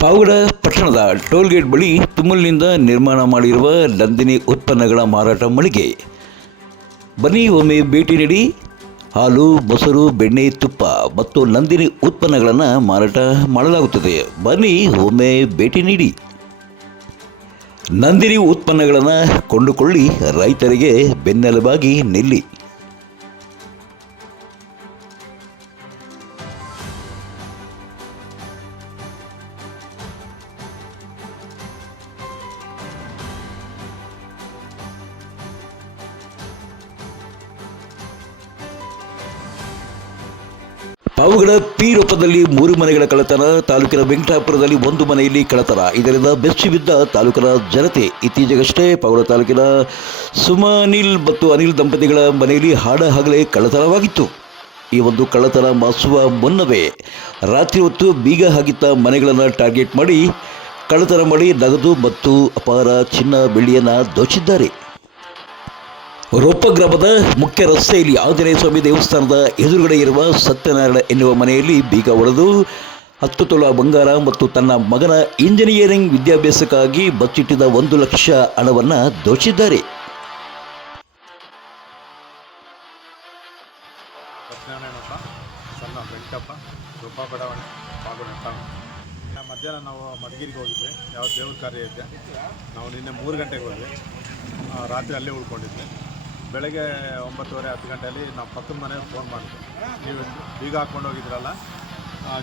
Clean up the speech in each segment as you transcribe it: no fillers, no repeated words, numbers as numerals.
ಪಾವಗಡ ಪಟ್ಟಣದ ಟೋಲ್ಗೇಟ್ ಬಳಿ ತುಮೂಲಿನಿಂದ ನಿರ್ಮಾಣ ಮಾಡಿರುವ ನಂದಿನಿ ಉತ್ಪನ್ನಗಳ ಮಾರಾಟ ಮಳಿಗೆ. ಬನ್ನಿ ಒಮ್ಮೆ ಭೇಟಿ ನೀಡಿ. ಹಾಲು, ಮೊಸರು, ಬೆಣ್ಣೆ, ತುಪ್ಪ ಮತ್ತು ನಂದಿನಿ ಉತ್ಪನ್ನಗಳನ್ನು ಮಾರಾಟ ಮಾಡಲಾಗುತ್ತದೆ. ಬನ್ನಿ ಒಮ್ಮೆ ಭೇಟಿ ನೀಡಿ. ನಂದಿನಿ ಉತ್ಪನ್ನಗಳನ್ನು ಕೊಂಡುಕೊಳ್ಳಿ, ರೈತರಿಗೆ ಬೆನ್ನೆಲುಬಾಗಿ ನಿಲ್ಲಿ. ಪಾವಗಡ ಪಿ ರೂಪದಲ್ಲಿ 3 ಮನೆಗಳ ಕಳ್ಳತನ, ತಾಲೂಕಿನ ವೆಂಕಟಾಪುರದಲ್ಲಿ 1 ಮನೆಯಲ್ಲಿ ಕಳ್ಳತನ. ಇದರಿಂದ ಬೆಚ್ಚಿ ಬಿದ್ದ ತಾಲೂಕಿನ ಜನತೆ. ಇತ್ತೀಚೆಗಷ್ಟೇ ಪಾವಗಡ ತಾಲೂಕಿನ ಸುಮನಿಲ್ ಮತ್ತು ಅನಿಲ್ ದಂಪತಿಗಳ ಮನೆಯಲ್ಲಿ ಹಗಲೇ ಕಳ್ಳತನವಾಗಿತ್ತು. ಈ ಒಂದು ಕಳ್ಳತನ ಮಾಸುವ ಮುನ್ನವೇ ರಾತ್ರಿ ಹೊತ್ತು ಬೀಗ ಹಾಕಿದ್ದ ಮನೆಗಳನ್ನು ಟಾರ್ಗೆಟ್ ಮಾಡಿ ಕಳ್ಳತನ ಮಾಡಿ ನಗದು ಮತ್ತು ಅಪಾರ ಚಿನ್ನ ಬೆಳ್ಳಿಯನ್ನು ದೋಚಿದ್ದಾರೆ. ರೋಪ ಗ್ರಾಮದ ಮುಖ್ಯ ರಸ್ತೆಯಲ್ಲಿ ಆಂಜನೇಯ ಸ್ವಾಮಿ ದೇವಸ್ಥಾನದ ಎದುರುಗಡೆ ಇರುವ ಸತ್ಯನಾರಾಯಣ ಎನ್ನುವ ಮನೆಯಲ್ಲಿ ಬೀಗ ಹೊಡೆದು 10 ತೊಲ ಬಂಗಾರ ಮತ್ತು ತನ್ನ ಮಗನ ಇಂಜಿನಿಯರಿಂಗ್ ವಿದ್ಯಾಭ್ಯಾಸಕ್ಕಾಗಿ ಬಚ್ಚಿಟ್ಟಿದ್ದ 1 ಲಕ್ಷ ಹಣವನ್ನು ದೋಚಿದ್ದಾರೆ. ಸತ್ಯನಾರಾಯಣಪ್ಪ, ಸಣ್ಣ ವೆಂಕಟಪ್ಪ, ರೂಪ ಬಡಾವಣೆ, ಪಾವಗಡ ಟೌನ್. ಮಧ್ಯಾಹ್ನ ನಾವು ಮಧುಗಿರಿಗೆ ಹೋಗಿದ್ದೆ, ಯಾವ ದೇವ್ರ ಕಾರ್ಯ ಇದ್ದೆ. ನಾವು ನಿನ್ನೆ 3 ಗಂಟೆಗೆ ಹೋದ್ವಿ, ರಾತ್ರಿ ಅಲ್ಲೇ ಉಳ್ಕೊಂಡಿದ್ವಿ. ಬೆಳಗ್ಗೆ 9:30-10 ಗಂಟೆಯಲ್ಲಿ ನಾವು ಪಕ್ಕದ ಮನೆಯವ್ರು ಫೋನ್ ಮಾಡಿದ್ವಿ, ನೀವು ಬೀಗ ಹಾಕ್ಕೊಂಡು ಹೋಗಿದ್ರಲ್ಲ,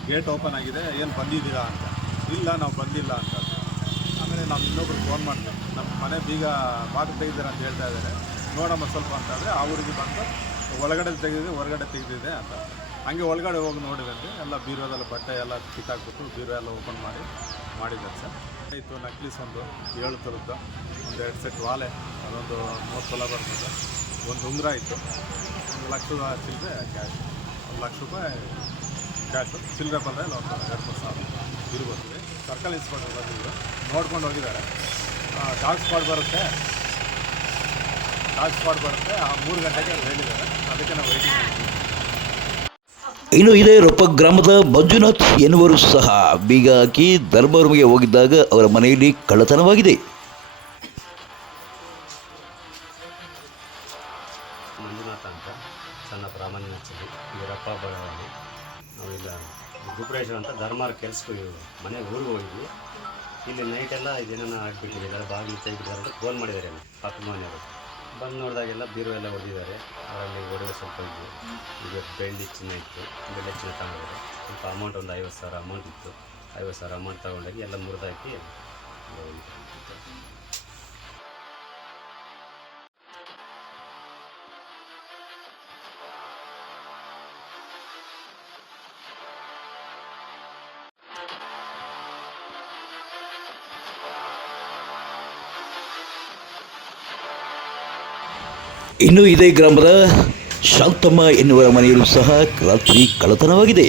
ಗೇಟ್ ಓಪನ್ ಆಗಿದೆ, ಏನು ಬಂದಿದ್ದೀರಾ ಅಂತ. ಇಲ್ಲ, ನಾವು ಬಂದಿಲ್ಲ ಅಂತ. ಆಮೇಲೆ ನಾವು ಇನ್ನೊಬ್ರು ಫೋನ್ ಮಾಡಿದ್ವಿ, ನಮ್ಮ ಮನೆ ಬೀಗ ಬಾಗಿಲು ತೆಗೆದಿರ ಅಂತ ಹೇಳ್ತಾ ಇದ್ದಾರೆ, ನೋಡಮ್ಮ ಸ್ವಲ್ಪ ಅಂತಂದರೆ ಆ ಊರಿಗೆ ಬಂದು ಒಳಗಡೆ ತೆಗೆದಿದೆ, ಹೊರಗಡೆ ತೆಗೆದಿದೆ ಅಂತ. ಹಂಗೆ ಒಳಗಡೆ ಹೋಗಿ ನೋಡಿದಂತೆ ಎಲ್ಲ ಬೀರೋದೆಲ್ಲ ಬಟ್ಟೆ ಎಲ್ಲ ಕಿತ್ತಾಕ್ಬಿಟ್ಟು ಬೀರೋ ಎಲ್ಲ ಓಪನ್ ಮಾಡಿದ್ದಾರೆ ಸರ್. ಇತ್ತು ನಕ್ಲೀಸ್ ಒಂದು 7 ಥರದ್ದು, ಒಂದು 2 ಸೆಟ್ ವಾಲೆ, ಅದೊಂದು 30 ತೊಲ ಬರ್ತದೆ, ಒಂದು ಉಂಗುರ ಇತ್ತು, 1 ಲಕ್ಷದ ಚಿಲ್ಲರೆ ಕ್ಯಾಶ್, 1 ಲಕ್ಷ ರೂಪಾಯಿ ಕ್ಯಾಶು, ಚಿಲ್ಲರೆ ಬಂದರೆ ಒಂದು 2-3 ಸಾವಿರ ಇರ್ಬೋದು. ಸರ್ಕಲ್ ಇನ್ಸ್ಪೆಕ್ಟರ್ ಬಂದಿದ್ರು, ನೋಡ್ಕೊಂಡು ಹೋಗಿದ್ದಾರೆ. ಡಾಗ್ ಸ್ಪಾಟ್ ಬರುತ್ತೆ ಆ 3 ಗಂಟೆಗೆ ಹೇಳಿದ್ದಾರೆ, ಅದಕ್ಕೆ ನಾವು ವೆಯ್ಟಿಂಗ್ ಮಾಡ್ತೀವಿ. ಇನ್ನು ಇದೇ ರೋಪ ಗ್ರಾಮದ ಮಂಜುನಾಥ್ ಎನ್ನುವರು ಸಹ ಬೀಗ ಹಾಕಿ ಧರ್ಮವರ್ಮಿಗೆ ಹೋಗಿದ್ದಾಗ ಅವರ ಮನೆಯಲ್ಲಿ ಕಳ್ಳತನವಾಗಿದೆ. ಮಂಜುನಾಥ ಅಂತ, ಸಣ್ಣ ಪ್ರಾಮಾಣಿಕ ಇವರಪ್ಪ ಬಡಾವಣೆ. ನಾವಿಲ್ಲ ಗುಪ್ರೇಶ್ವರ ಅಂತ ಧರ್ಮಾರ ಕೆಲ್ಸಕ್ಕೆ ಮನೆಗೆ ಊರಿಗೆ ಹೋಗಿದ್ವಿ. ಇಲ್ಲಿ ನೈಟೆಲ್ಲ ಇದೇನೋ ಆಗಿಬಿಟ್ಟಿದ್ದಾರೆ, ಬಾಗಿಲು ತೆಗೆದಿದ್ದಾರೆ ಅಂತ ಫೋನ್ ಮಾಡಿದ್ದಾರೆ. ಪಕ್ಕದ ಮನೆಯವರು ಬಂದು ನೋಡಿದಾಗೆಲ್ಲ ಬೀರು ಎಲ್ಲ ಹೊಡೆದಿದ್ದಾರೆ. ಅದರಲ್ಲಿ ಒಡವೆ ಸ್ವಲ್ಪ ಇದ್ದು, ಈಗ ಬೆಳ್ಳಿ ಚಿನ್ನ ಇತ್ತು, ಬೆಳ್ಳಿ ಚಿನ್ನ ತಗೊಂಡಿದ್ದಾರೆ. ಸ್ವಲ್ಪ ಅಮೌಂಟ್ ಒಂದು 50,000 ಅಮೌಂಟ್ ಇತ್ತು. 50,000 ಅಮೌಂಟ್ ತೊಗೊಂಡೋಗಿ ಎಲ್ಲ ಮುರಿದಾಕಿ ಇನ್ನು ಇದೇ ಗ್ರಾಮದ ಶಾಂತಮ್ಮ ಎನ್ನುವರ ಮನೆಯಲ್ಲೂ ಸಹ ರಾತ್ರಿ ಕಳ್ಳತನವಾಗಿದೆ.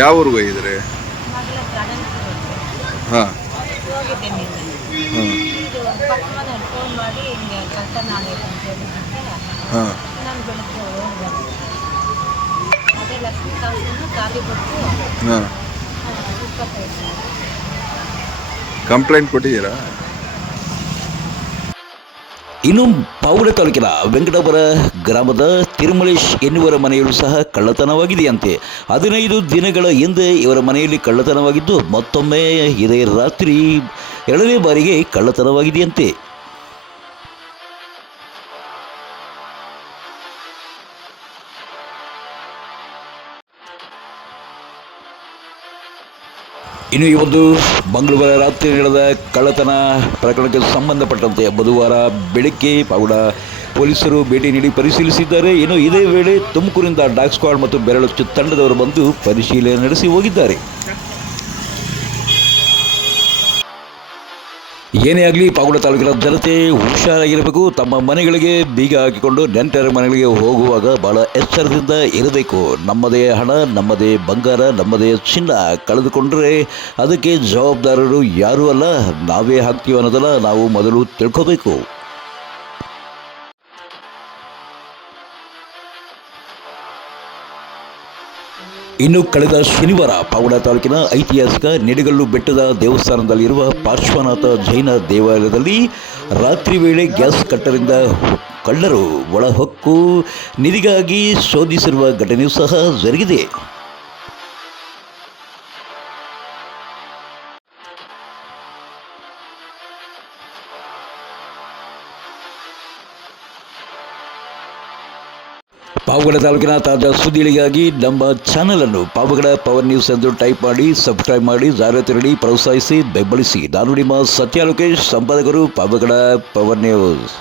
ಯಾವ ಊರಿಗೆ ಹೋಗಿದ್ರೆ? ಹಾಂ ಹೋಗಿದ್ದೆ ನಿನ್ನೆ. ಇದು ಪಕ್ಕ ಮನೆಯವ್ರು ಫೋನ್ ಮಾಡಿ ಹಿಂಗೆ ಕಳ್ತನ ಆಗೈತೆ ಅಂತ ಹೇಳಿದ್ದೆ. ನಾನು ಬೆಳಗ್ಗೆ ಹೋಗಿ ಬಂದೆ. ಅದೇ ಲಕ್ಷ್ಮೀ ಕಾಸನ್ನು ಖಾಲಿ ಕೊಟ್ಟು 25 ಸಾವಿರ. ಕಂಪ್ಲೇಂಟ್ ಕೊಟ್ಟಿದ್ದೀರಾ? ಇನ್ನು ಪಾವಗಡ ತಾಲೂಕಿನ ವೆಂಕಟಾಪುರ ಗ್ರಾಮದ ತಿರುಮಲೇಶ್ ಎನ್ನುವರ ಮನೆಯಲ್ಲೂ ಸಹ ಕಳ್ಳತನವಾಗಿದೆಯಂತೆ. 15 ದಿನಗಳ ಹಿಂದೆ ಇವರ ಮನೆಯಲ್ಲಿ ಕಳ್ಳತನವಾಗಿದ್ದು, ಮತ್ತೊಮ್ಮೆ ಇದೇ ರಾತ್ರಿ 2ನೇ ಬಾರಿಗೆ ಕಳ್ಳತನವಾಗಿದೆಯಂತೆ. ಇನ್ನು ಈ ಒಂದು ಮಂಗಳವಾರ ರಾತ್ರಿ ನಡೆದ ಕಳ್ಳತನ ಪ್ರಕರಣಕ್ಕೆ ಸಂಬಂಧಪಟ್ಟಂತೆ ಬುಧವಾರ ಬೆಳಗ್ಗೆ ಪಾವಗಡ ಪೊಲೀಸರು ಭೇಟಿ ನೀಡಿ ಪರಿಶೀಲಿಸಿದ್ದಾರೆ. ಇನ್ನು ಇದೇ ವೇಳೆ ತುಮಕೂರಿನಿಂದ ಡಾಗ್ ಸ್ಕ್ವಾಡ್ ಮತ್ತು ಬೆರಳಚ್ಚು ತಂಡದವರು ಬಂದು ಪರಿಶೀಲನೆ ನಡೆಸಿ ಹೋಗಿದ್ದಾರೆ. ಏನೇ ಆಗಲಿ ಪಾವಗಡ ತಾಲೂಕಿನ ಜನತೆ ಹುಷಾರಾಗಿರಬೇಕು. ತಮ್ಮ ಮನೆಗಳಿಗೆ ಬೀಗ ಹಾಕಿಕೊಂಡು ನೆಂಟರ ಮನೆಗಳಿಗೆ ಹೋಗುವಾಗ ಭಾಳ ಎಚ್ಚರದಿಂದ ಇರಬೇಕು. ನಮ್ಮದೇ ಹಣ, ನಮ್ಮದೇ ಬಂಗಾರ, ನಮ್ಮದೇ ಚಿನ್ನ ಕಳೆದುಕೊಂಡ್ರೆ ಅದಕ್ಕೆ ಜವಾಬ್ದಾರರು ಯಾರೂ ಅಲ್ಲ, ನಾವೇ ಹಾಕ್ತೀವಿ ಅನ್ನೋದಲ್ಲ ನಾವು ಮೊದಲು ತಿಳ್ಕೋಬೇಕು. ಇನ್ನು ಕಳೆದ ಶನಿವಾರ ಪಾವಗಡ ತಾಲೂಕಿನ ಐತಿಹಾಸಿಕ ನಿಡಗಲ್ಲು ಬೆಟ್ಟದ ದೇವಸ್ಥಾನದಲ್ಲಿರುವ ಪಾರ್ಶ್ವನಾಥ ಜೈನ ದೇವಾಲಯದಲ್ಲಿ ರಾತ್ರಿ ವೇಳೆ ಗ್ಯಾಸ್ ಕಟ್ಟರಿಂದ ಕಳ್ಳರು ಒಳಹೊಕ್ಕು ನಿಧಿಗಾಗಿ ಶೋಧಿಸಿರುವ ಘಟನೆಯೂ ಸಹ ಜರುಗಿದೆ. ಪಾವಗಡ ತಾಲೂಕಿನ ತಾಜಾ ಸುದ್ದಿಗಳಿಗಾಗಿ ನಮ್ಮ ಚಾನಲನ್ನು ಪಾವಗಡ ಪವರ್ ನ್ಯೂಸ್ ಎಂದು ಟೈಪ್ ಮಾಡಿ, ಸಬ್ಸ್ಕ್ರೈಬ್ ಮಾಡಿ, ಜಾಹೀರಾತು ನೀಡಿ ಪ್ರೋತ್ಸಾಹಿಸಿ, ಬೆಂಬಲಿಸಿ. ನಾನು ನಿಮ್ಮ ಸತ್ಯ ಲೋಕೇಶ್, ಸಂಪಾದಕರು, ಪಾವಗಡ ಪವರ್ ನ್ಯೂಸ್.